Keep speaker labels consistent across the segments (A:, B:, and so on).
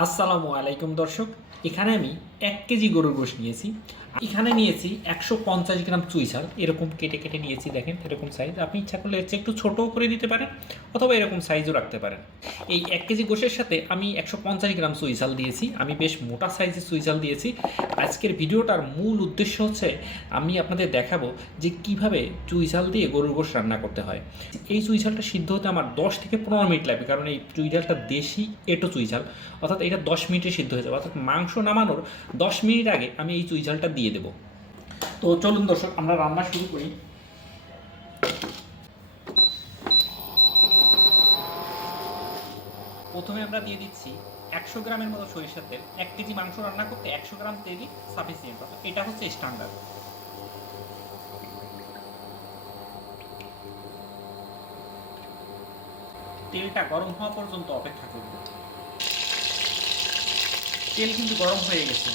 A: আসসালামু আলাইকুম দর্শক এখানে আমি এক কেজি গরুর গোশ নিয়েছি। এখানে নিয়েছি একশো পঞ্চাশ গ্রাম চুইঝাল এরকম কেটে কেটে নিয়েছি, দেখেন, এরকম সাইজ আপনি ইচ্ছা করলে চেয়ে একটু ছোটও করে দিতে পারেন, অথবা এরকম সাইজও রাখতে পারেন। এই এক কেজি গোশের সাথে আমি একশো পঞ্চাশ গ্রাম চুই ঝাল দিয়েছি। আমি বেশ মোটা সাইজের চুইঝাল দিয়েছি। আজকের ভিডিওটার মূল উদ্দেশ্য হচ্ছে, আমি আপনাদের দেখাবো যে কীভাবে চুইঝাল দিয়ে গরুর গোশ রান্না করতে হয়। এই চুইঝালটা সিদ্ধ হতে আমার দশ থেকে পনেরো মিনিট লাগবে, কারণ এই চুই ঝালটা দেশি এটো চুইঝাল অর্থাৎ এটা দশ মিনিটে সিদ্ধ হয়ে যাবে। অর্থাৎ মাংস নামানোর দশ মিনিট আগে আমি এই চুই ঝালটা দিয়ে দেবো। তো চলুন দর্শক, আমরা রান্না শুরু করি। প্রথমে আমরা দিয়ে দিচ্ছি একশো গ্রামের মতো সরিষার তেল। এক কেজি মাংস রান্না করতে একশো গ্রাম তেলই সাফিসিয়েন্ট হবে। এটা হচ্ছে স্ট্যান্ডার্ড তেলটা গরম হওয়া পর্যন্ত অপেক্ষা করব। তেল কিন্তু গরম হয়ে গেছে।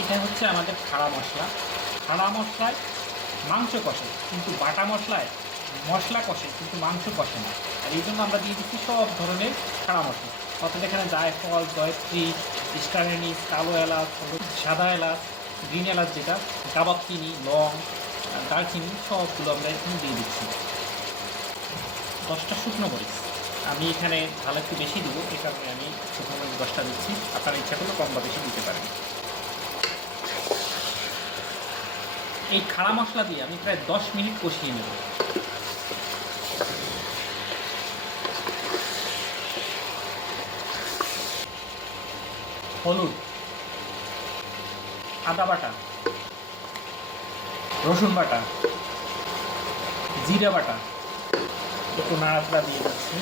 A: এটা হচ্ছে আমাদের খাড়া মশলা। খাড়া মশলায় মাংস কষে, কিন্তু বাটা মশলায় মশলা কষে, কিন্তু মাংস কষে না। আর এই জন্য আমরা দিয়ে দিচ্ছি সব ধরনের খাড়া অর্থাৎ এখানে জায়ফল, জয়ত্রী স্টারেনিস কালো এলাচ, সাদা এলাচ, গ্রিন এলাচ যেটা কাবাব চিনি লং দারচিনি সবগুলো আমরা এখানে দিয়ে দিচ্ছি। দশটা শুকনো মরিচ। আমি এখানে ঝাল একটু বেশি দেবো এই কারণে আমি শুকনো দশটা দিচ্ছি। আপনারা ইচ্ছা করলে কম বা বেশি দিতে পারেন। এই খাড়া মশলা দিয়ে আমি প্রায় দশ মিনিট কষিয়ে নেব। হলুদ, আদা বাটা, রসুন বাটা, জিরা বাটা। একটু নাড়াচাড়া দিয়ে দিচ্ছি।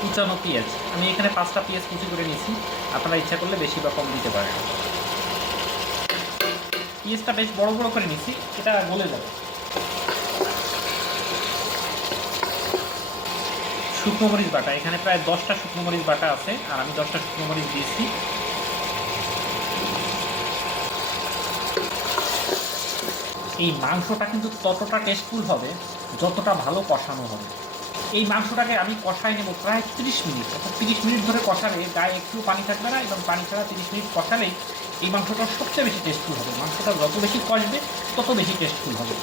A: কুচানো পেঁয়াজ। আমি এখানে পাঁচটা পেঁয়াজ কুচি করে নিয়েছি। আপনারা ইচ্ছা করলে বেশি বা কম দিতে পারেন। পেঁয়াজটা বেশ বড় বড় করে নিচ্ছি এটা গলে যাবে। শুকনো মরিচ বাটা। এখানে প্রায় দশটা শুকনো মরিচ বাটা আছে, আর আমি দশটা শুকনো মরিচ দিয়েছি। এই মাংসটা কিন্তু ততটা টেস্টফুল হবে, যতটা ভালো কষানো হবে। এই মাংসটাকে আমি কষাই নেব প্রায় তিরিশ মিনিট। অর্থাৎ তিরিশ মিনিট ধরে কষালে গায়ে একটু পানি থাকবে না, এবং পানি ছাড়া তিরিশ মিনিট কষালেই এই মাংসটা সবচেয়ে বেশি টেস্টফুল হবে। মাংসটা যত বেশি কষবে, তত বেশি টেস্টফুল হবে।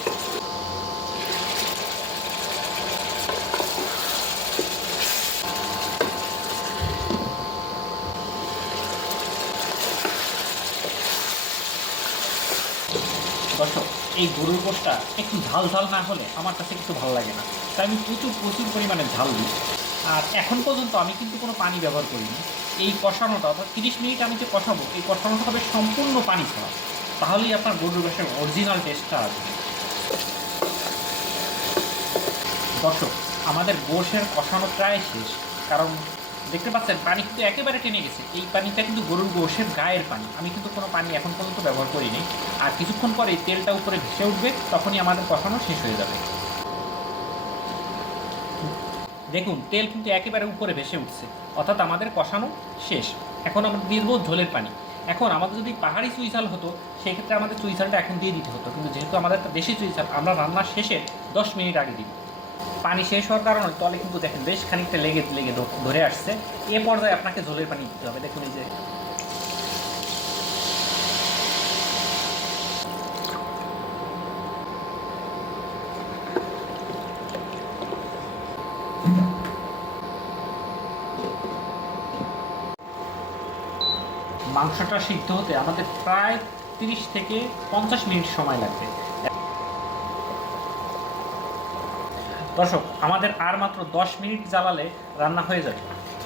A: দর্শক, এই গরুর গোষ্ঠটা একটু ঝাল ঝাল না হলে আমার কাছে একটু ভালো লাগে না। তাই আমি প্রচুর প্রচুর পরিমাণে ঝাল দিই। আর এখন পর্যন্ত আমি কিন্তু কোনো পানি ব্যবহার করিনি। এই কষানোটা অর্থাৎ তিরিশ মিনিট আমি যে কষাবো, এই কষানোটা হবে সম্পূর্ণ পানি ছাড়া। তাহলেই আপনার গরুর গোষ্ঠের অরিজিনাল টেস্টটা আসবে। দর্শক, আমাদের গোষের কষানো প্রায় শেষ। কারণ দেখতে পাচ্ছেন, পানি কিন্তু একেবারে টেনে গেছে। এই পানিটা কিন্তু গরুর গোশের গায়ের পানি। আমি কিন্তু কোনো পানি এখন পর্যন্ত ব্যবহার করিনি। আর কিছুক্ষণ পরে তেলটা উপরে ভেসে উঠবে, তখনই আমাদের কষানো শেষ হয়ে যাবে। দেখুন, তেল কিন্তু একেবারে উপরে ভেসে উঠছে। অর্থাৎ আমাদের কষানো শেষ। এখন আমরা দিয়ে দেবো ঝোলের পানি। এখন আমাদের যদি পাহাড়ি চুইঝাল হতো, সেক্ষেত্রে আমাদের চুইঝালটা এখন দিয়ে দিতে হতো। কিন্তু যেহেতু আমাদের একটা দেশি চুইঝাল আমরা রান্নার শেষে দশ মিনিট আগে দিই পানি শেষ হওয়ার কারণে তলে কিন্তু দেখেন বেশ খানিকটা লেগে লেগে ধরে আসছে। এ পর্যায়ে আপনাকে ঝোলের পানি দিতে হবে। দেখুন এই যে। মাংসটা সিদ্ধ হতে আমাদের প্রায় তিরিশ থেকে পঞ্চাশ মিনিট সময় লাগবে। দর্শক, আমাদের আর মাত্র দশ মিনিট জ্বালালে রান্না হয়ে যাবে।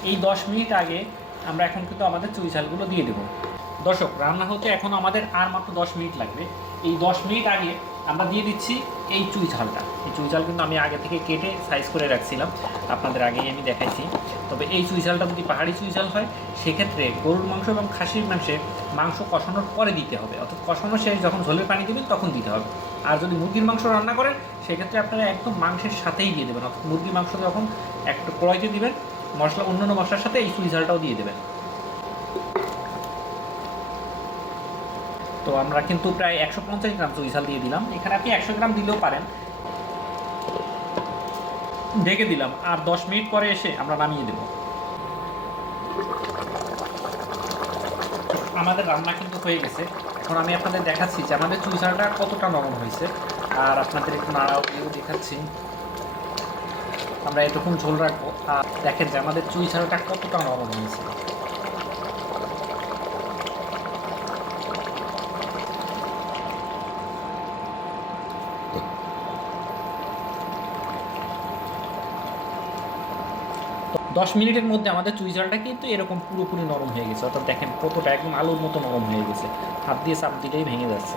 A: এই দশ মিনিট আগে আমরা এখন কিন্তু আমাদের চুই ঝালগুলো দিয়ে দেব। দর্শক, রান্না হতে এখন আমাদের আর মাত্র দশ মিনিট লাগবে। এই দশ মিনিট আগে আমরা দিয়ে দিচ্ছি এই চুই ঝালটা। এই চুই ঝাল কিন্তু আমি আগে থেকে কেটে সাইজ করে রাখছিলাম। আপনাদের আগেই আমি দেখাইছি। তবে এই চুই ঝালটা যদি পাহাড়ি চুই ঝাল হয়, সেক্ষেত্রে গরুর মাংস এবং খাসির মাংসে মাংস কষানোর পরে দিতে হবে। অর্থাৎ কষানো শেষ, যখন ঝোলের পানি দেবেন, তখন দিতে হবে। আর যদি মুরগির মাংস রান্না করেন, সেক্ষেত্রে আপনারা একদম মাংসের সাথেই দিয়ে দেবেন। অর্থাৎ মুরগির মাংস যখন একটা কড়াইতে দিবেন, মশলা অন্যান্য মশলার সাথে এই সুই ঝালটাও দিয়ে দেবেন। তো আমরা কিন্তু প্রায় একশো পঞ্চাশ গ্রাম চুই ঝাল দিয়ে দিলাম। এখানে আপনি একশো গ্রাম দিলেও পারেন। ঢেকে দিলাম। আর দশ মিনিট পরে এসে আমরা নামিয়ে দেব। আমাদের রান্না কিন্তু হয়ে গেছে। এখন আমি আপনাদের দেখাচ্ছি যে আমাদের চুই ঝালটা কতটা নরম হয়েছে। আর আপনাদের একটু নাড়াও দেখাচ্ছি। আমরা এতক্ষণ ঝোল রাখব। আর দেখেন যে আমাদের চুই কতটা নরম হয়েছে। দশ মিনিটের মধ্যে আমাদের চুই ঝালটা কিন্তু এরকম পুরোপুরি নরম হয়ে গেছে। অর্থাৎ দেখেন কতটা একদম আলুর মতো নরম হয়ে গেছে। হাত দিয়ে চাপ দিলেই ভেঙে যাচ্ছে।